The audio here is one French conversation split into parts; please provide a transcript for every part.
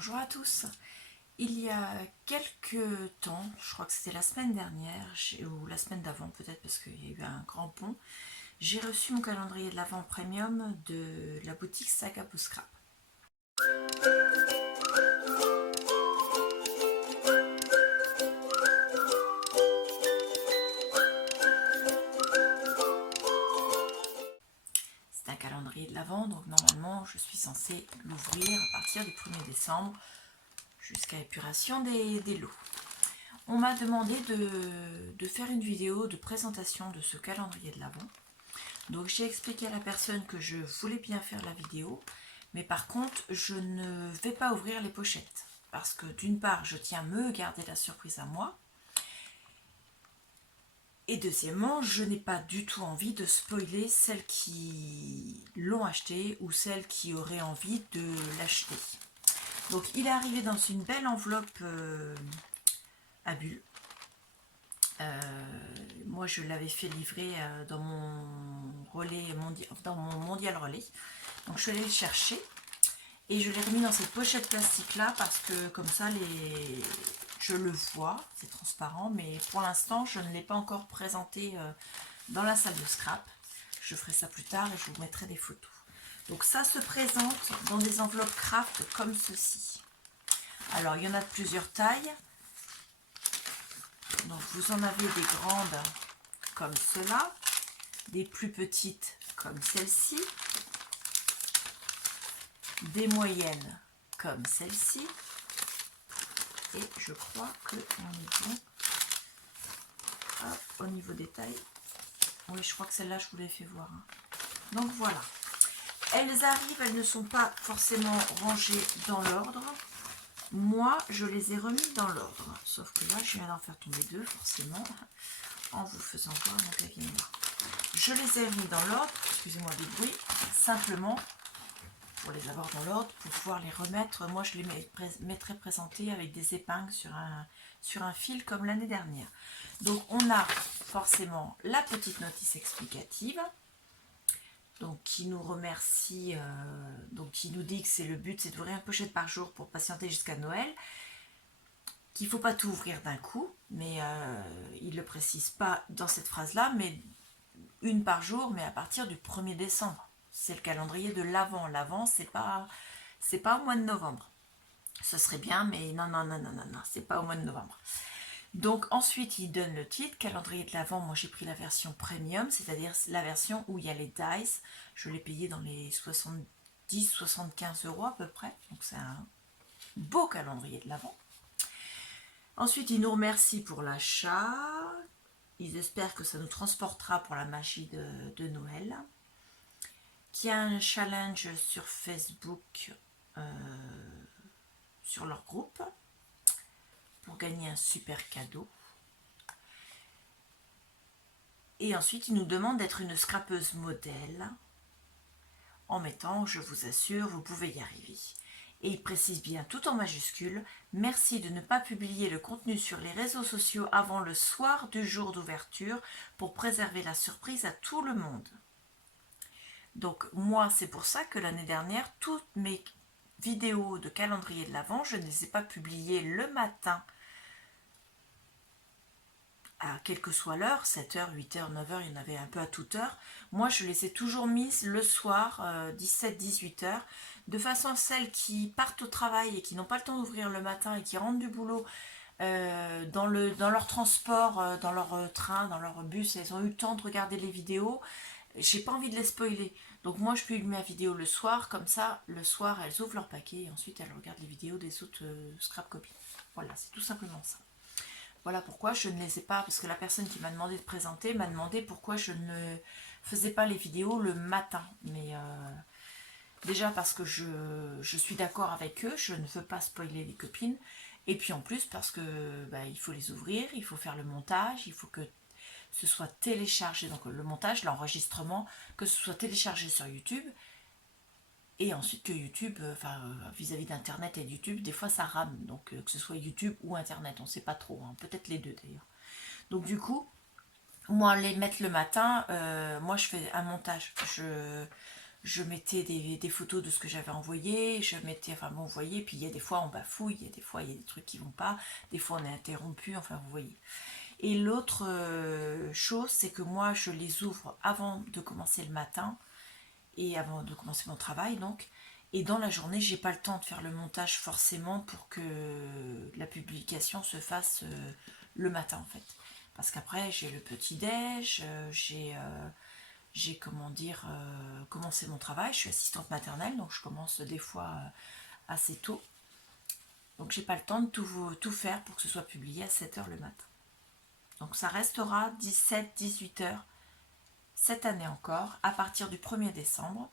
Bonjour à tous. Il y a quelques temps, je crois que c'était la semaine dernière, ou la semaine d'avant peut-être parce qu'il y a eu un grand pont, j'ai reçu mon calendrier de l'Avent Premium de la boutique Sac à Peau Scrap. C'est un calendrier de l'Avent, donc normalement je suis censée l'ouvrir à partir du 1er décembre jusqu'à épuration des lots. On m'a demandé de faire une vidéo de présentation de ce calendrier de l'Avent. Donc j'ai expliqué à la personne que je voulais bien faire la vidéo, mais par contre je ne vais pas ouvrir les pochettes. Parce que d'une part je tiens à me garder la surprise à moi, et deuxièmement je n'ai pas du tout envie de spoiler celles qui l'ont acheté ou celles qui auraient envie de l'acheter. Donc il est arrivé dans une belle enveloppe à bulles. Moi je l'avais fait livrer dans mon relais dans mon mondial relais, donc je suis allée le chercher et je l'ai remis dans cette pochette plastique là parce que comme ça je le vois, c'est transparent, mais pour l'instant je ne l'ai pas encore présenté dans la salle de scrap. Je ferai ça plus tard et je vous mettrai des photos. Donc ça se présente dans des enveloppes craft comme ceci. Alors il y en a de plusieurs tailles. Donc vous en avez des grandes comme cela, des plus petites comme celle-ci, des moyennes comme celle-ci, et je crois que on est bon. Hop, au niveau des tailles, oui je crois que celle-là je vous l'ai fait voir. Donc voilà, elles arrivent, elles ne sont pas forcément rangées dans l'ordre. Moi, je les ai remis dans l'ordre, sauf que là, je viens d'en faire tomber deux, forcément, en vous faisant voir mon clavier noir. Je les ai remis dans l'ordre, excusez-moi du bruit, simplement pour les avoir dans l'ordre, pour pouvoir les remettre. Moi, je les mettrai présentés avec des épingles sur un fil comme l'année dernière. Donc, on a forcément la petite notice explicative. Donc qui nous remercie, donc qui nous dit que c'est le but, c'est d'ouvrir une pochette par jour pour patienter jusqu'à Noël, qu'il ne faut pas tout ouvrir d'un coup, mais il ne le précise pas dans cette phrase-là, mais une par jour, mais à partir du 1er décembre. C'est le calendrier de l'Avent. L'Avent, c'est pas au mois de novembre. Ce serait bien, mais non, c'est pas au mois de novembre. Donc ensuite, il donne le titre, calendrier de l'Avent. Moi, j'ai pris la version premium, c'est-à-dire la version où il y a les dice. Je l'ai payé dans les 70-75 € à peu près. Donc c'est un beau calendrier de l'Avent. Ensuite, ils nous remercient pour l'achat. Ils espèrent que ça nous transportera pour la magie de Noël. Qu'il y a un challenge sur Facebook, sur leur groupe, pour gagner un super cadeau. Et ensuite, ils nous demandent d'être une scrapeuse modèle en mettant « Je vous assure, vous pouvez y arriver ». Et ils précisent bien tout en majuscule « Merci de ne pas publier le contenu sur les réseaux sociaux avant le soir du jour d'ouverture pour préserver la surprise à tout le monde ». Donc moi, c'est pour ça que l'année dernière, toutes mes vidéos de calendrier de l'Avent, je ne les ai pas publiées le matin à quelle que soit l'heure, 7h, 8h, 9h, il y en avait un peu à toute heure. Moi, je les ai toujours mises le soir, 17-18h, de façon à celles qui partent au travail et qui n'ont pas le temps d'ouvrir le matin et qui rentrent du boulot dans leur transport, dans leur train, dans leur bus, elles ont eu le temps de regarder les vidéos. J'ai pas envie de les spoiler. Donc moi, je publie ma vidéo le soir, comme ça, le soir, elles ouvrent leur paquet et ensuite, elles regardent les vidéos des autres scrap copines. Voilà, c'est tout simplement ça. Voilà pourquoi je ne les ai pas, parce que la personne qui m'a demandé de présenter m'a demandé pourquoi je ne faisais pas les vidéos le matin. Mais déjà parce que je suis d'accord avec eux, je ne veux pas spoiler les copines. Et puis en plus parce que il faut les ouvrir, il faut faire le montage, il faut que ce soit téléchargé, donc le montage, l'enregistrement, que ce soit téléchargé sur YouTube. Et ensuite que YouTube, vis-à-vis d'Internet et de YouTube, des fois ça rame. Donc que ce soit YouTube ou Internet, on ne sait pas trop. Hein. Peut-être les deux d'ailleurs. Donc du coup, moi les mettre le matin, moi je fais un montage. je mettais des photos de ce que j'avais envoyé, je mettais, enfin bon, vous voyez, puis il y a des fois on bafouille, il y a des fois il y a des trucs qui vont pas, des fois on est interrompu, enfin vous voyez. Et l'autre chose, c'est que moi je les ouvre avant de commencer le matin, et avant de commencer mon travail donc, et dans la journée j'ai pas le temps de faire le montage forcément pour que la publication se fasse le matin en fait. Parce qu'après j'ai le petit déj, j'ai comment dire commencé mon travail, je suis assistante maternelle donc je commence des fois assez tôt. Donc j'ai pas le temps de tout faire pour que ce soit publié à 7 h le matin. Donc ça restera 17-18 h cette année encore, à partir du 1er décembre,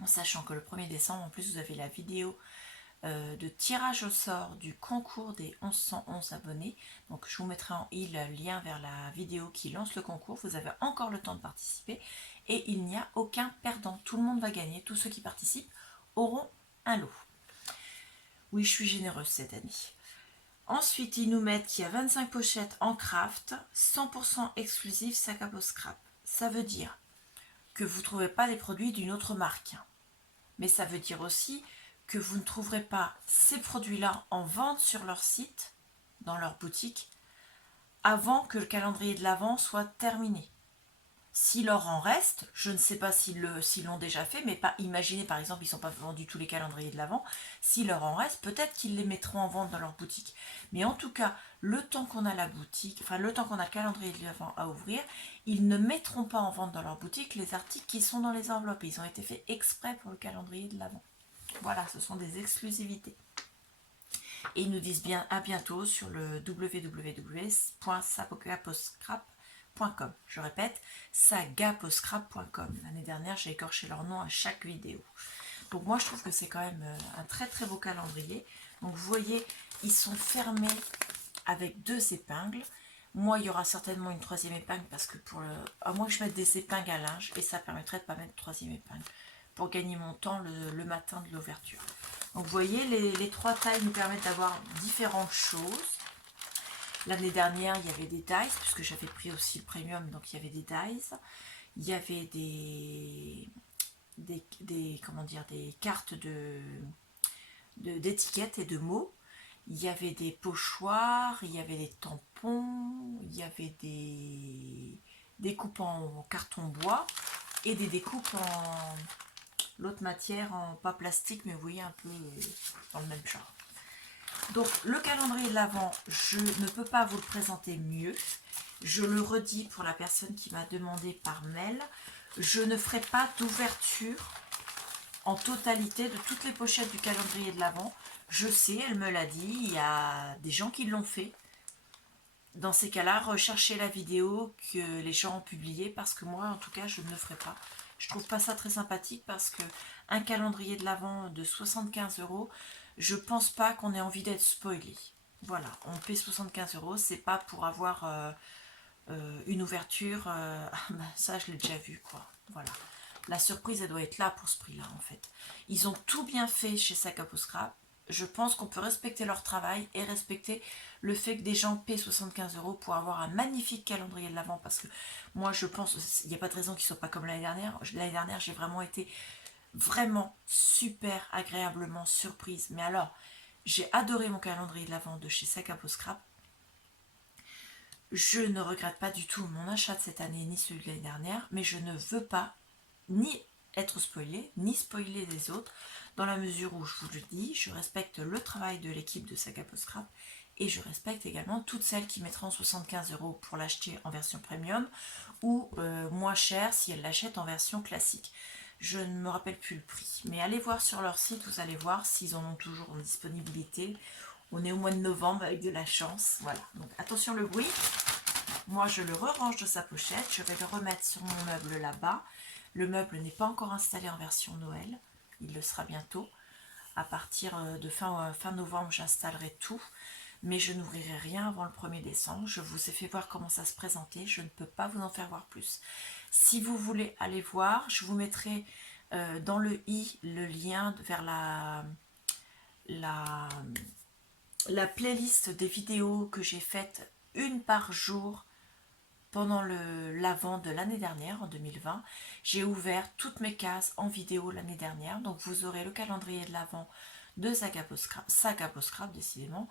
en sachant que le 1er décembre, en plus vous avez la vidéo de tirage au sort du concours des 1111 abonnés. Donc je vous mettrai en i le lien vers la vidéo qui lance le concours. Vous avez encore le temps de participer et il n'y a aucun perdant. Tout le monde va gagner. Tous ceux qui participent auront un lot. Oui, je suis généreuse cette année. Ensuite, ils nous mettent qu'il y a 25 pochettes en craft, 100% exclusif sac à peau scrap. Ça veut dire que vous ne trouverez pas les produits d'une autre marque. Mais ça veut dire aussi que vous ne trouverez pas ces produits-là en vente sur leur site, dans leur boutique, avant que le calendrier de l'Avent soit terminé. S'il leur en reste, je ne sais pas s'ils l'ont déjà fait, mais pas imaginez par exemple, ils ne sont pas vendus tous les calendriers de l'Avent. S'il leur en reste, peut-être qu'ils les mettront en vente dans leur boutique. Mais en tout cas, le temps qu'on a la boutique, enfin le temps qu'on a le calendrier de l'Avent à ouvrir, ils ne mettront pas en vente dans leur boutique les articles qui sont dans les enveloppes. Ils ont été faits exprès pour le calendrier de l'Avent. Voilà, ce sont des exclusivités. Et ils nous disent bien à bientôt sur le www.sagaposcrap.com. Je répète, sagaposcrap.com. L'année dernière, j'ai écorché leur nom à chaque vidéo. Donc moi, je trouve que c'est quand même un très très beau calendrier. Donc vous voyez, ils sont fermés avec 2 épingles. Moi, il y aura certainement une 3e épingle parce que à moins que je mette des épingles à linge, et ça permettrait de ne pas mettre de 3e épingle pour gagner mon temps le matin de l'ouverture. Donc vous voyez, les 3 tailles nous permettent d'avoir différentes choses. L'année dernière, il y avait des dies, puisque j'avais pris aussi le premium, donc il y avait des dies. Il y avait des cartes d'étiquettes et de mots. Il y avait des pochoirs, il y avait des tampons, il y avait des découpes en carton bois et des découpes en l'autre matière, en pas plastique, mais vous voyez un peu dans le même genre. Donc le calendrier de l'Avent, je ne peux pas vous le présenter mieux. Je le redis pour la personne qui m'a demandé par mail. Je ne ferai pas d'ouverture en totalité de toutes les pochettes du calendrier de l'Avent. Je sais, elle me l'a dit, il y a des gens qui l'ont fait. Dans ces cas-là, recherchez la vidéo que les gens ont publiée parce que moi, en tout cas, je ne le ferai pas. Je trouve pas ça très sympathique parce que un calendrier de l'Avent de 75 €, je pense pas qu'on ait envie d'être spoilé. Voilà, on paie 75 €, c'est pas pour avoir une ouverture. Ça, je l'ai déjà vu, quoi. Voilà. La surprise, elle doit être là pour ce prix-là, en fait. Ils ont tout bien fait chez Sac à Peau Scrap. Je pense qu'on peut respecter leur travail et respecter le fait que des gens paient 75 € pour avoir un magnifique calendrier de l'Avent. Parce que moi, je pense, il n'y a pas de raison qu'ils ne soient pas comme l'année dernière. L'année dernière, j'ai vraiment été super agréablement surprise. Mais alors, j'ai adoré mon calendrier de l'Avent de chez Sac à Peau Scrap. Je ne regrette pas du tout mon achat de cette année ni celui de l'année dernière, mais je ne veux pas ni être spoilé, ni spoiler les autres, dans la mesure où je vous le dis, je respecte le travail de l'équipe de Sac à Peau Scrap et je respecte également toutes celles qui mettront 75 € pour l'acheter en version premium ou moins cher si elles l'achètent en version classique. Je ne me rappelle plus le prix, mais allez voir sur leur site, vous allez voir s'ils en ont toujours en disponibilité. On est au mois de novembre avec de la chance, voilà. Donc attention le bruit. Moi je le range de sa pochette, je vais le remettre sur mon meuble là-bas. Le meuble n'est pas encore installé en version Noël, il le sera bientôt. À partir de fin novembre, j'installerai tout, mais je n'ouvrirai rien avant le 1er décembre. Je vous ai fait voir comment ça se présentait, je ne peux pas vous en faire voir plus. Si vous voulez aller voir, je vous mettrai dans le i le lien vers la playlist des vidéos que j'ai faites une par jour pendant l'Avent de l'année dernière, en 2020, j'ai ouvert toutes mes cases en vidéo l'année dernière. Donc vous aurez le calendrier de l'Avent de Saga Post Scrap décidément,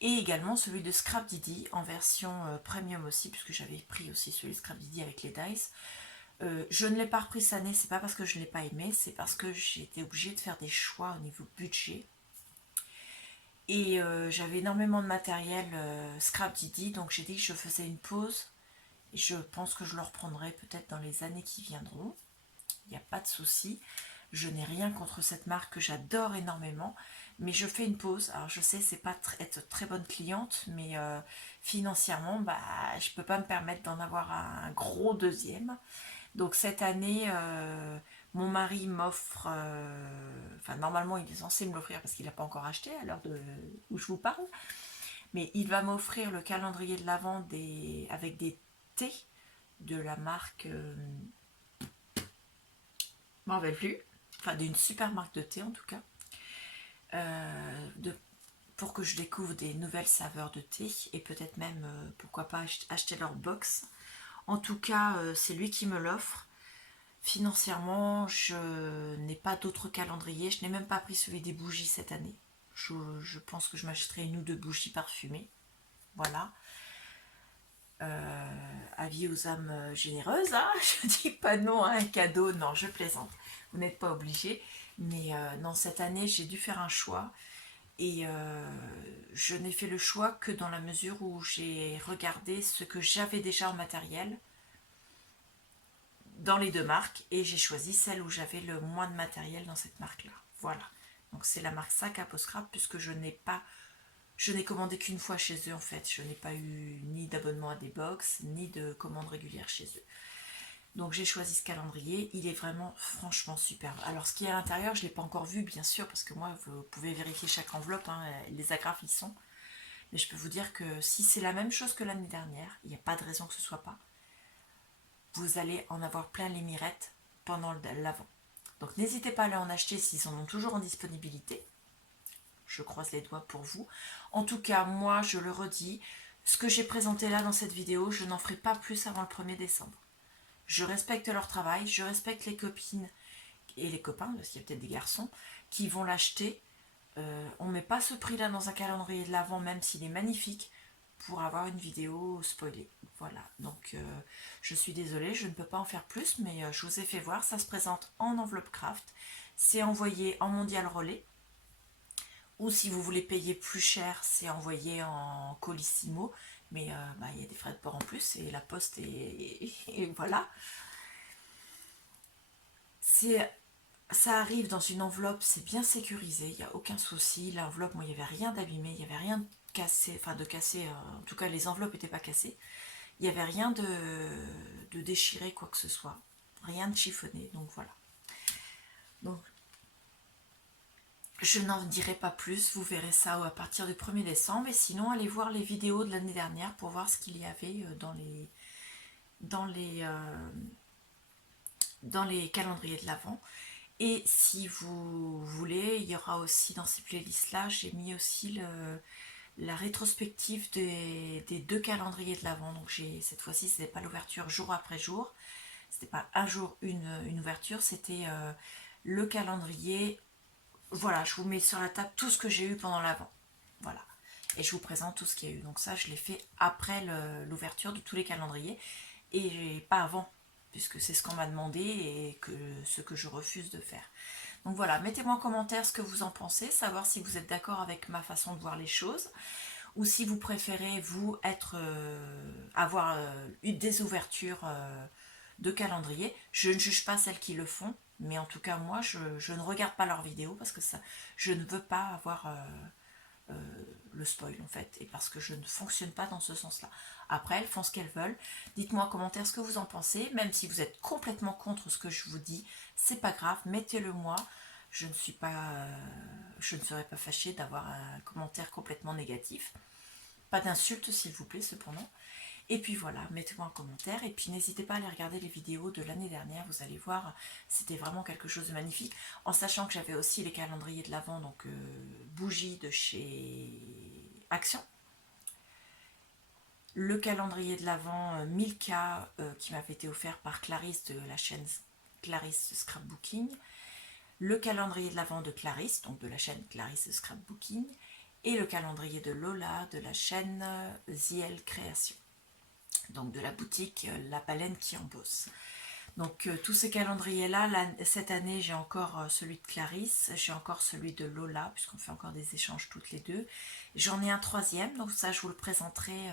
et également celui de Scrap Didi en version premium aussi, puisque j'avais pris aussi celui de Scrap Didi avec les dice. Je ne l'ai pas repris cette année, c'est pas parce que je ne l'ai pas aimé, c'est parce que j'ai été obligée de faire des choix au niveau budget. Et j'avais énormément de matériel Scrap Didi, donc j'ai dit que je faisais une pause. Je pense que je le reprendrai peut-être dans les années qui viendront. Il n'y a pas de souci. Je n'ai rien contre cette marque que j'adore énormément, mais je fais une pause. Alors je sais, c'est pas être très bonne cliente, mais financièrement, bah, je peux pas me permettre d'en avoir un gros deuxième. Donc cette année, mon mari m'offre, enfin normalement il est censé me l'offrir parce qu'il n'a pas encore acheté à l'heure où je vous parle, mais il va m'offrir le calendrier de l'Avent avec des thés de la marque, je m'en rappelle plus, enfin d'une super marque de thé en tout cas, pour que je découvre des nouvelles saveurs de thé et peut-être même, pourquoi pas, acheter leur box. En tout cas, c'est lui qui me l'offre. Financièrement, je n'ai pas d'autres calendriers. Je n'ai même pas pris celui des bougies cette année. Je pense que je m'achèterai une ou deux bougies parfumées. Voilà. Avis aux âmes généreuses, hein. Je dis pas non à un cadeau. Non, je plaisante. Vous n'êtes pas obligés. Mais non, cette année, j'ai dû faire un choix. Et je n'ai fait le choix que dans la mesure où j'ai regardé ce que j'avais déjà en matériel dans les deux marques, et j'ai choisi celle où j'avais le moins de matériel dans cette marque là. Voilà, donc c'est la marque Saga Post Scrap, puisque je n'ai commandé qu'une fois chez eux en fait. Je n'ai pas eu ni d'abonnement à des box ni de commande régulière chez eux. Donc j'ai choisi ce calendrier, il est vraiment franchement superbe. Alors ce qui est à l'intérieur, je ne l'ai pas encore vu bien sûr, parce que moi vous pouvez vérifier chaque enveloppe, hein, les agrafes y sont. Mais je peux vous dire que si c'est la même chose que l'année dernière, il n'y a pas de raison que ce soit pas. Vous allez en avoir plein les mirettes pendant l'Avent. Donc n'hésitez pas à aller en acheter s'ils en ont toujours en disponibilité. Je croise les doigts pour vous. En tout cas, moi, je le redis, ce que j'ai présenté là dans cette vidéo, je n'en ferai pas plus avant le 1er décembre. Je respecte leur travail, je respecte les copines et les copains, parce qu'il y a peut-être des garçons, qui vont l'acheter. On ne met pas ce prix-là dans un calendrier de l'Avent, même s'il est magnifique, pour avoir une vidéo spoilée. Voilà, donc je suis désolée, je ne peux pas en faire plus, mais je vous ai fait voir, ça se présente en enveloppe craft, c'est envoyé en mondial relais, ou si vous voulez payer plus cher, c'est envoyé en colissimo, mais il y a des frais de port en plus, et la poste, et voilà. Ça arrive dans une enveloppe, c'est bien sécurisé, il n'y a aucun souci. L'enveloppe, moi, il n'y avait rien d'abîmé, il n'y avait rien de cassé, enfin de cassé, en tout cas les enveloppes n'étaient pas cassées. Il n'y avait rien de déchiré, quoi que ce soit. Rien de chiffonné, donc voilà. Donc, je n'en dirai pas plus, vous verrez ça à partir du 1er décembre. Et sinon, allez voir les vidéos de l'année dernière pour voir ce qu'il y avait dans les calendriers de l'Avent. Et si vous voulez, il y aura aussi dans ces playlists-là, j'ai mis aussi la rétrospective des deux calendriers de l'Avent. Donc cette fois-ci, ce n'était pas l'ouverture jour après jour, c'était pas un jour une ouverture, c'était le calendrier. Voilà, je vous mets sur la table tout ce que j'ai eu pendant l'Avent. Voilà. Et je vous présente tout ce qu'il y a eu. Donc ça, je l'ai fait après l'ouverture de tous les calendriers et pas avant, puisque c'est ce qu'on m'a demandé et ce que je refuse de faire. Donc voilà, mettez-moi en commentaire ce que vous en pensez, savoir si vous êtes d'accord avec ma façon de voir les choses, ou si vous préférez, vous, avoir eu des ouvertures de calendrier. Je ne juge pas celles qui le font, mais en tout cas, moi, je ne regarde pas leurs vidéos parce que je ne veux pas avoir le spoil, en fait, et parce que je ne fonctionne pas dans ce sens-là. Après, elles font ce qu'elles veulent. Dites-moi en commentaire ce que vous en pensez, même si vous êtes complètement contre ce que je vous dis, c'est pas grave, mettez-le moi. Je ne serais pas fâchée d'avoir un commentaire complètement négatif. Pas d'insultes, s'il vous plaît, cependant. Et puis voilà, mettez-moi en commentaire. Et puis n'hésitez pas à aller regarder les vidéos de l'année dernière. Vous allez voir, c'était vraiment quelque chose de magnifique. En sachant que j'avais aussi les calendriers de l'Avent, donc bougies de chez Action. le calendrier de l'Avent Milka qui m'avait été offert par Clarisse de la chaîne Clarisse Scrapbooking, le calendrier de l'Avent de Clarisse, donc de la chaîne Clarisse Scrapbooking, et le calendrier de Lola de la chaîne Ziel Création, donc de la boutique La Baleine qui en bosse. Donc tous ces calendriers-là, cette année j'ai encore celui de Clarisse, j'ai encore celui de Lola, puisqu'on fait encore des échanges toutes les deux. J'en ai un troisième, donc ça je vous le présenterai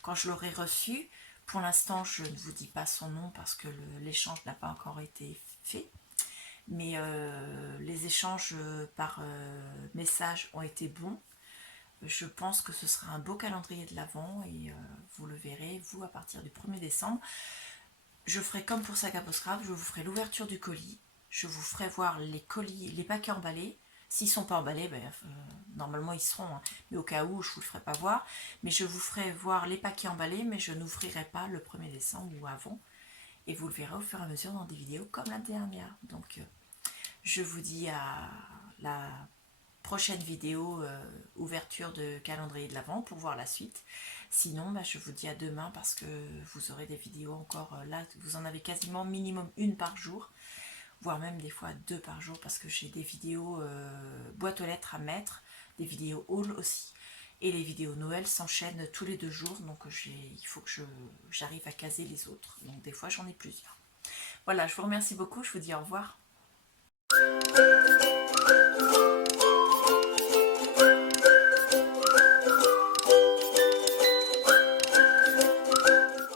quand je l'aurai reçu. Pour l'instant je ne vous dis pas son nom parce que l'échange n'a pas encore été fait. Mais les échanges par message ont été bons. Je pense que ce sera un beau calendrier de l'Avent et vous le verrez, vous, à partir du 1er décembre. Je ferai comme pour Saga Post Scrap, je vous ferai l'ouverture du colis, je vous ferai voir les colis, les paquets emballés. S'ils ne sont pas emballés, ben, normalement ils seront, hein, mais au cas où je ne vous le ferai pas voir. Mais je vous ferai voir les paquets emballés, mais je n'ouvrirai pas le 1er décembre ou avant. Et vous le verrez au fur et à mesure dans des vidéos comme la dernière. Donc je vous dis à la prochaine vidéo ouverture de calendrier de l'Avent pour voir la suite. Sinon, je vous dis à demain parce que vous aurez des vidéos encore là. Vous en avez quasiment minimum une par jour, voire même des fois 2 par jour parce que j'ai des vidéos boîte aux lettres à mettre, des vidéos haul aussi. Et les vidéos Noël s'enchaînent tous les 2 jours, donc il faut que j'arrive à caser les autres. Donc des fois j'en ai plusieurs. Voilà, je vous remercie beaucoup, je vous dis au revoir.